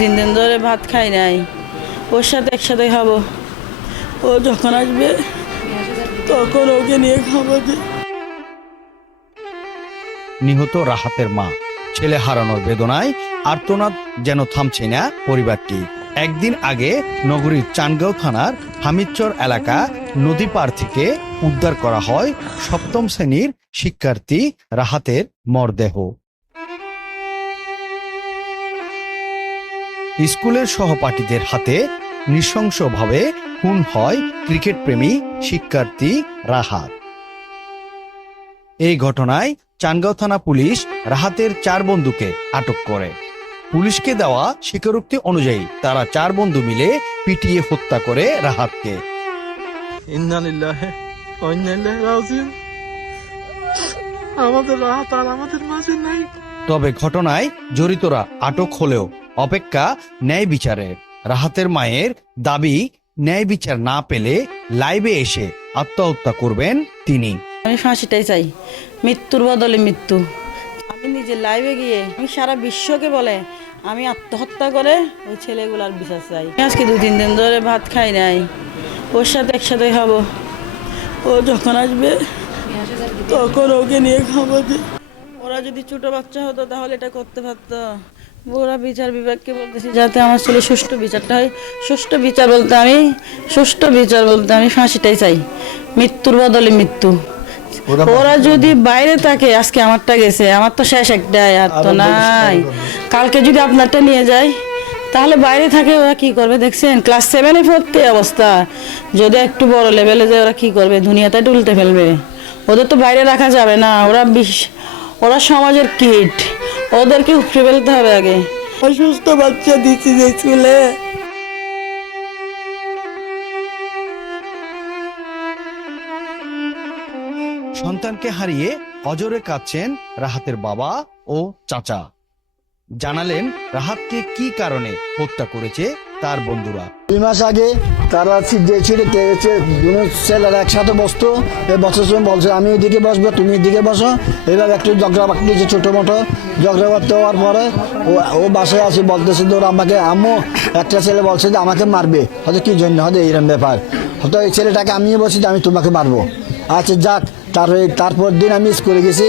2-3 দিন ধরে ভাত খাই নাই, ওর সাথে একসাথে খাবো। ও যখন আসবে তখন ওকে নিয়ে খাবো। নিহত রাহাতের মা ছেলে হারানোর বেদনায় আর্তনাদ যেন থামছে না পরিবারটি। একদিন আগে নগরীর চানগাঁও থানার হামিদচর এলাকা নদী পার থেকে উদ্ধার করা হয় 7ম শ্রেণীর শিক্ষার্থী রাহাতের মরদেহ। স্কুলের সহপাঠীদের হাতে নৃশংসভাবে খুন হয় ক্রিকেট প্রেমী শিক্ষার্থী রাহাত। এই ঘটনায় চানগাঁও থানা পুলিশ রাহাতের 4 বন্ধুকে আটক করে। পুলিশকে দেওয়া স্বীকারোক্তি অনুযায়ী তারা 4 বন্ধু মিলে পিটিয়ে হত্যা করে রাহাতকে। ইন্না লিল্লাহি ওয়া ইন্না ইলাইহি রাজিউন। আমাদের রাহাত আর আমাদের মাঝে নাই। তবে ঘটনায় জড়িতরা আটক হলেও অপেক্ষা ন্যায় বিচারের। রাহাতের মায়ের দাবি, ন্যায় বিচার না পেলে লাইভে এসে আত্মহত্যা করবেন তিনি। আমি ফাঁসিটাই চাই, মৃত্যুর বদলে মৃত্যু। আমি নিজে লাইভে গিয়ে আমি সারা বিশ্বকে বলে আমি আত্মহত্যা করে ওই ছেলেগুলার বিচার চাই। আজকে 2-3 দিন ধরে ভাত খাই নাই, ওর সাথে একসাথে খাবো। ও যখন আসবে তখন ওকে নিয়ে খাবো। ওরা যদি ছোট বাচ্চা হতো তাহলে এটা করতে পারতো। ওরা বিচার বিভাগকে বলতেছি যাতে আমার ছেলে সুষ্ঠু বিচারটা হয়। সুষ্ঠু বিচার বলতে আমি ফাঁসিটাই চাই, মৃত্যুর বদলে মৃত্যু। ওরা যদি বাইরে থাকে, আজকে আমারটা গেছে, আমার তো শেষ একটাই, আর তো নাই। কালকে যদি আপনারটা নিয়ে যায় তাহলে বাইরে থাকে ওরা কি করবে দেখছেন? ক্লাস 7-এ পড়তে অবস্থা, যদি একটু বড় লেভেলে যায় ওরা কি করবে? দুনিয়াটা উল্টে ফেলবে। ওদের তো বাইরে রাখা যাবে না, ওরা সমাজের কীট, ওদেরকে উপড়ে ফেলতে হবে আগে। অসুস্থ বাচ্চা দিচ্ছি যে স্কুলে। সন্তানকে হারিয়ে অজরে কাঁদছেন রাহাতের বাবা ও চাচা। জানালেন রাহাতকে কি কারণে হত্যা করেছে তার বন্ধুরা। 2 মাস আগে তারা যে ছেলেরা একসাথে বসতো, বছর সময় বলছে আমি এদিকে বসবো তুমি এদিকে বসো, এবার একটু ঝগড়া বাড়তেছে, ছোটো মোটো ঝগড়া বাড়তে হওয়ার পরে ও বাসায় আসে বলতেছে তোর আমাকে আম্মু একটা ছেলে বলছে যে আমাকে মারবে, হয়তো কি জন্য, হয়তো এইরকম ব্যাপার, হয়তো এই ছেলেটাকে আমিও বলছি যে আমি তোমাকে মারবো। আচ্ছা যাক, তারপর দিন আমি স্কুলে গেছি,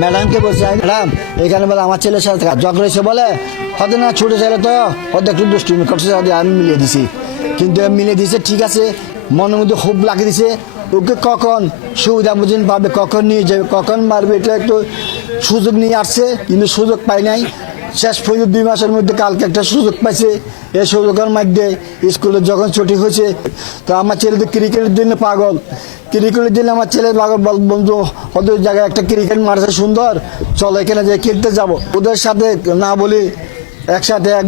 ম্যাডামকে বলছি ম্যাডাম এখানে বলে আমার ছেলের সাথে ঝগড়া এসে বলে হয়তো না ছোটো ছেলে তো হয়তো একটু দুষ্টুমি করছে, আমি মিলিয়ে দিছি। কিন্তু মিলিয়ে দিয়েছে ঠিক আছে, মনের মধ্যে খুব লাগিয়ে দিছে, ওকে কখন সুবিধা বুঝিন পাবে, কখন নিয়ে যাবে, কখন মারবে, এটা একটু সুযোগ নিয়ে আসছে, কিন্তু সুযোগ পাই নাই। শেষ পর্যন্ত 2 মাসের মধ্যে কালকে একটা সুযোগ পাইছে। এই সুযোগের মধ্যে স্কুলে যখন ছুটি হয়েছে, তো আমার ছেলে তো ক্রিকেটের জন্য পাগল, ক্রিকেটের দিন আমার ছেলে বন্ধু ওদের জায়গায় একটা ক্রিকেট মারছে সুন্দর, চলো এখানে যে খেলতে যাব। ওদের সাথে না বলি একসাথে এক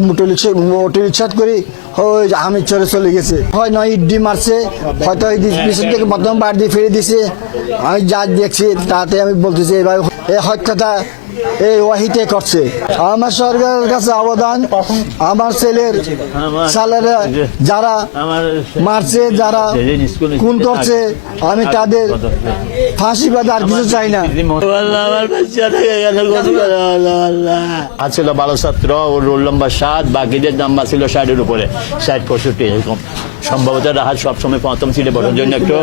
অটো রিক্সা করি আমি চলে গেছে, হয় নয় ইডি মারছে, হয়তো পিছন থেকে প্রথম বার দিয়ে ফিরে দিছে। আমি যা দেখছি তাতে আমি বলতেছি এবার এই হত্যাটা এই ওয়াহিতে করছে। আমার সরকারের কাছে আবেদন, আমার ছেলের ছেলেরা যারা মারছে, যারা খুন করছে, আমি তাদের ফাঁসি বাদে আর কিছু চাই না। ছিল ভালো ছাত্র, ওর রোল নম্বর 7, বাকিদের নাম্বার ছিল 60-এর উপরে, 60-65 এরকম। সম্ভবত রাহাত সবসময় 1ম সিটে বসার জন্য একটু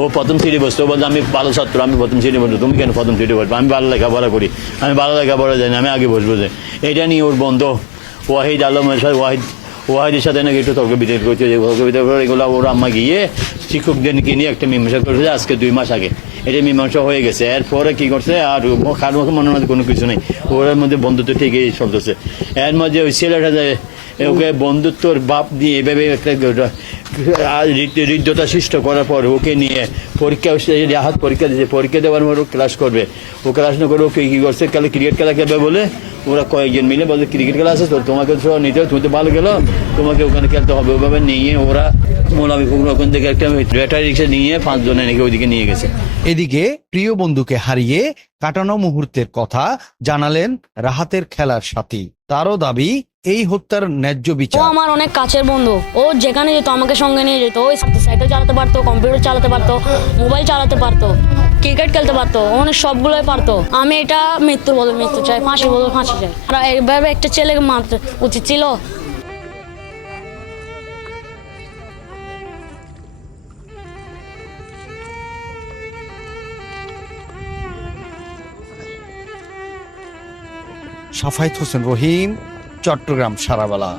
ও 1ম সিটে বসতো, বলতো আমি ভালো ছাত্র, আমি 1ম সিটে বসবো, তুমি কেন 1ম সিটে বসবো? আমি ভালো লেখাপড়া করি, আমি ভালো লেখাপড়া জানি, আমি আগে বসবো। যে এটা নিয়ে ওর বন্ধু ওয়াহিদ আলম ওয়াহিদের সাথে নাকি একটু তর্ক বিতর্ক করছে, এগুলো ওর আম্মা গিয়ে শিক্ষকদেরকে নিয়ে একটা মীমাংসা করেছে আজকে 2 মাস আগে। এটা মীমাংসা হয়ে গেছে। এরপরে কি করছে আর কার মুখে মনে হয় কোনো কিছু নেই, ওর মধ্যে বন্ধুত্ব ঠিকই চলতেছে। এর মধ্যে ওই ছেলেটা ওকে বন্ধুত্বর বাপ দিয়ে এভাবে একটা হৃদ্যতা সৃষ্ট করার পর ওকে নিয়ে পরীক্ষা রাহাত পরীক্ষা দিয়েছে, পরীক্ষা দেওয়ার পর ও ক্লাস করবে, ও ক্লাস না করে ওকে কী করছে কালে ক্রিকেট খেলা খেলবে বলে ওরা কয়েকজন মিলে বলছে ক্রিকেট খেলা আছে তো তোমাকে নিতে হবে, তুমি তো ভালো গেলো, তোমাকে ওখানে খেলতে হবে। ওইভাবে নিয়ে ওরা মোলাবিপুর ওখান থেকে একটা ব্যাটারি রিক্সা নিয়ে 5 জনে নাকি ওইদিকে নিয়ে গেছে। এদিকে প্রিয় বন্ধুকে হারিয়ে কাটানো মুহূর্তের কথা জানালেন রাহাতের খেলার সাথী। তারও দাবি এই হত্যার ন্যায্য বিচার। ও আমার অনেক কাছের বন্ধু, ও যেখানে যেত আমাকে সঙ্গে নিয়ে যেত, ওই সাইকেল চালাতে পারতো, কম্পিউটার চালাতে পারতো, মোবাইল চালাতে পারতো, ক্রিকেট খেলতে পারতো, অনেক সবগুলোই পারতো। আমি এটা মৃত্যুর বদলে মৃত্যু চাই, ফাঁসির বদলে ফাঁসি চাই। আর এইভাবে একটা ছেলেকে মারতে উচিত ছিল। সাফায়েত হোসেন রহিম, চট্টগ্রাম সারাবেলা।